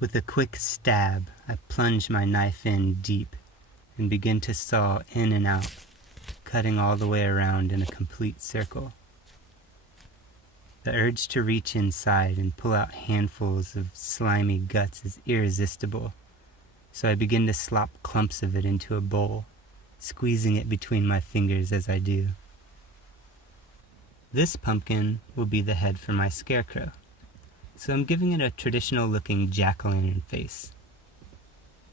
With a quick stab, I plunge my knife in deep and begin to saw in and out, cutting all the way around in a complete circle. The urge to reach inside and pull out handfuls of slimy guts is irresistible, so I begin to slop clumps of it into a bowl, squeezing it between my fingers as I do. This pumpkin will be the head for my scarecrow, so I'm giving it a traditional-looking jack-o'-lantern face.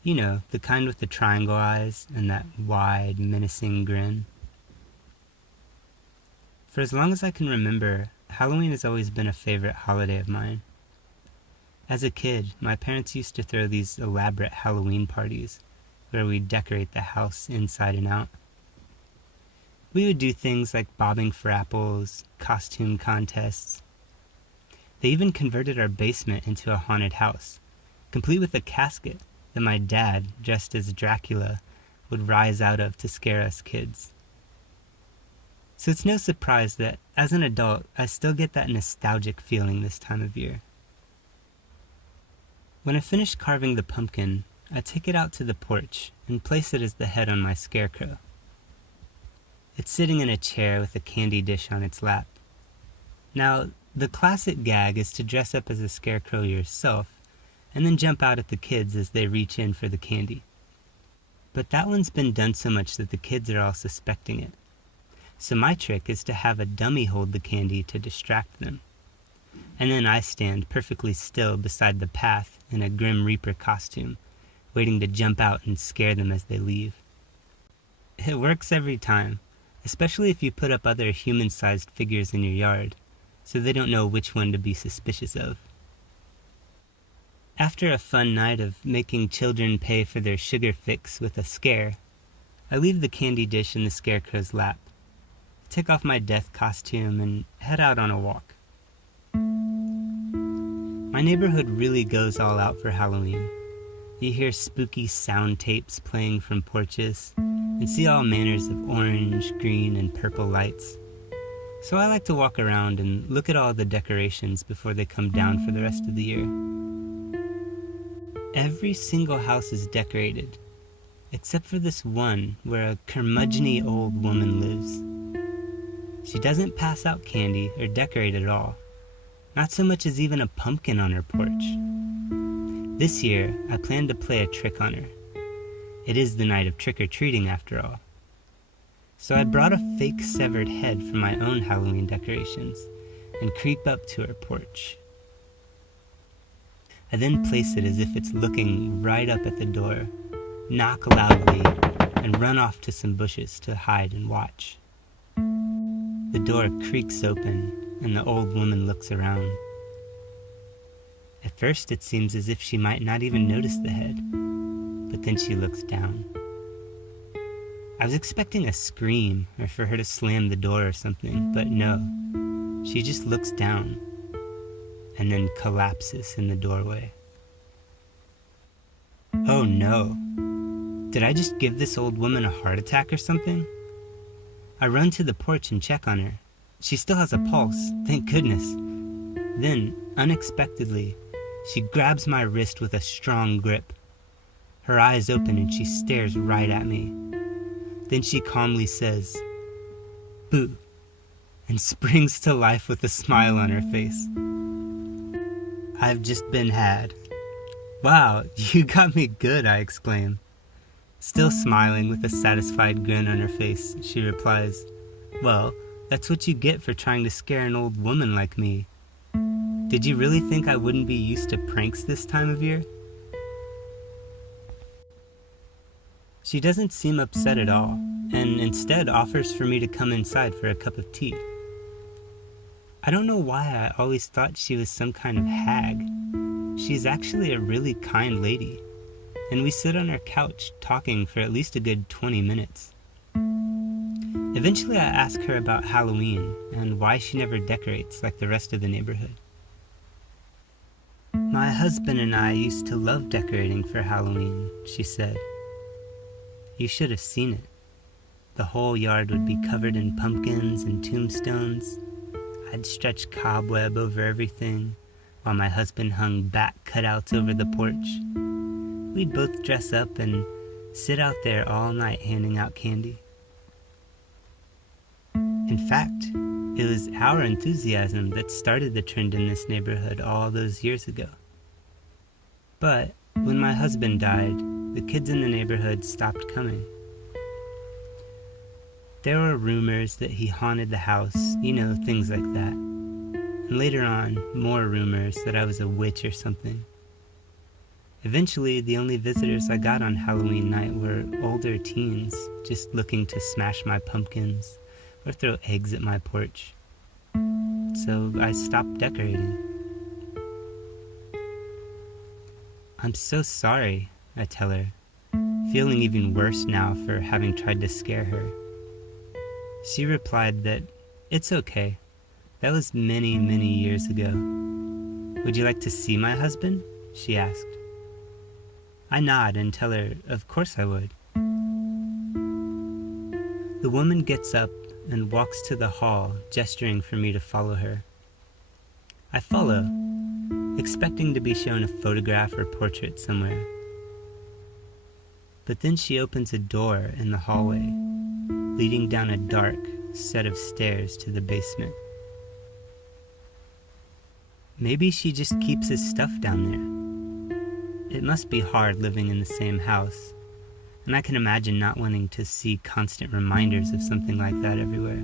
You know, the kind with the triangle eyes and that wide, menacing grin. For as long as I can remember, Halloween has always been a favorite holiday of mine. As a kid, my parents used to throw these elaborate Halloween parties where we'd decorate the house inside and out. We would do things like bobbing for apples, costume contests. They even converted our basement into a haunted house, complete with a casket that my dad, dressed as Dracula, would rise out of to scare us kids. So it's no surprise that, as an adult, I still get that nostalgic feeling this time of year. When I finish carving the pumpkin, I take it out to the porch and place it as the head on my scarecrow. It's sitting in a chair with a candy dish on its lap. Now, the classic gag is to dress up as a scarecrow yourself and then jump out at the kids as they reach in for the candy. But that one's been done so much that the kids are all suspecting it. So my trick is to have a dummy hold the candy to distract them. And then I stand perfectly still beside the path in a Grim Reaper costume, waiting to jump out and scare them as they leave. It works every time, especially if you put up other human-sized figures in your yard, so they don't know which one to be suspicious of. After a fun night of making children pay for their sugar fix with a scare, I leave the candy dish in the scarecrow's lap, take off my death costume, and head out on a walk. My neighborhood really goes all out for Halloween. You hear spooky sound tapes playing from porches, and see all manners of orange, green, and purple lights. So I like to walk around and look at all the decorations before they come down for the rest of the year. Every single house is decorated, except for this one where a curmudgeon-y old woman lives. She doesn't pass out candy or decorate at all, not so much as even a pumpkin on her porch. This year, I plan to play a trick on her. It is the night of trick-or-treating after all. So I brought a fake severed head from my own Halloween decorations and creep up to her porch. I then place it as if it's looking right up at the door, knock loudly, and run off to some bushes to hide and watch. The door creaks open, and the old woman looks around. At first it seems as if she might not even notice the head, but then she looks down. I was expecting a scream or for her to slam the door or something, but no. She just looks down and then collapses in the doorway. Oh no. Did I just give this old woman a heart attack or something? I run to the porch and check on her. She still has a pulse, thank goodness. Then, unexpectedly, she grabs my wrist with a strong grip. Her eyes open and she stares right at me. Then she calmly says, "Boo," and springs to life with a smile on her face. I've just been had. "Wow, you got me good," I exclaim. Still smiling with a satisfied grin on her face, she replies, "Well, that's what you get for trying to scare an old woman like me. Did you really think I wouldn't be used to pranks this time of year?" She doesn't seem upset at all, and instead offers for me to come inside for a cup of tea. I don't know why I always thought she was some kind of hag. She's actually a really kind lady, and we sit on her couch talking for at least a good 20 minutes. Eventually I ask her about Halloween and why she never decorates like the rest of the neighborhood. "My husband and I used to love decorating for Halloween," she said. "You should have seen it. The whole yard would be covered in pumpkins and tombstones. I'd stretch cobweb over everything while my husband hung bat cutouts over the porch. We'd both dress up and sit out there all night handing out candy. In fact, it was our enthusiasm that started the trend in this neighborhood all those years ago. But when my husband died, the kids in the neighborhood stopped coming. There were rumors that he haunted the house, things like that. And later on, more rumors that I was a witch or something. Eventually, the only visitors I got on Halloween night were older teens, just looking to smash my pumpkins or throw eggs at my porch. So I stopped decorating. "I'm so sorry," I tell her, feeling even worse now for having tried to scare her. She replied that it's okay. That was many, many years ago. "Would you like to see my husband?" she asked. I nod and tell her of course I would. The woman gets up and walks to the hall, gesturing for me to follow her. I follow, expecting to be shown a photograph or portrait somewhere. But then she opens a door in the hallway, leading down a dark set of stairs to the basement. Maybe she just keeps his stuff down there. It must be hard living in the same house, and I can imagine not wanting to see constant reminders of something like that everywhere.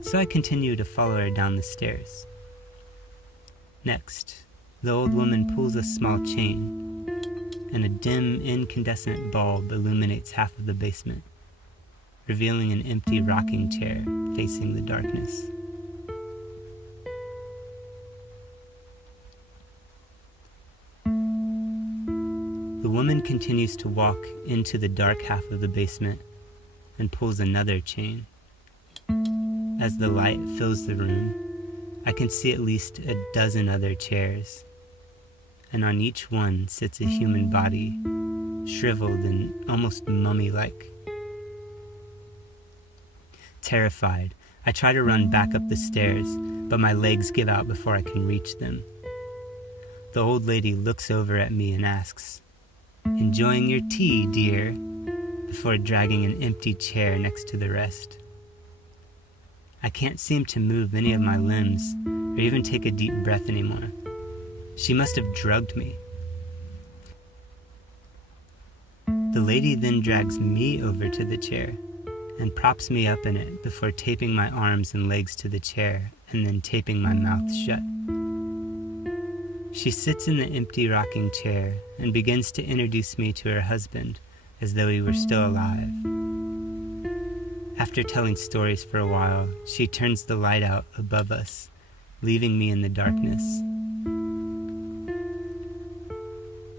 So I continue to follow her down the stairs. Next, the old woman pulls a small chain, and a dim, incandescent bulb illuminates half of the basement, revealing an empty rocking chair facing the darkness. The woman continues to walk into the dark half of the basement and pulls another chain. As the light fills the room, I can see at least a dozen other chairs, and on each one sits a human body, shriveled and almost mummy-like. Terrified, I try to run back up the stairs, but my legs give out before I can reach them. The old lady looks over at me and asks, "Enjoying your tea, dear?" before dragging an empty chair next to the rest. I can't seem to move any of my limbs or even take a deep breath anymore. She must have drugged me. The lady then drags me over to the chair and props me up in it before taping my arms and legs to the chair and then taping my mouth shut. She sits in the empty rocking chair and begins to introduce me to her husband as though he were still alive. After telling stories for a while, she turns the light out above us, leaving me in the darkness.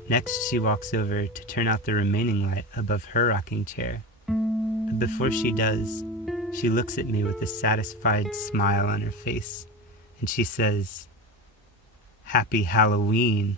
Next, she walks over to turn out the remaining light above her rocking chair. But before she does, she looks at me with a satisfied smile on her face, and she says, "Happy Halloween."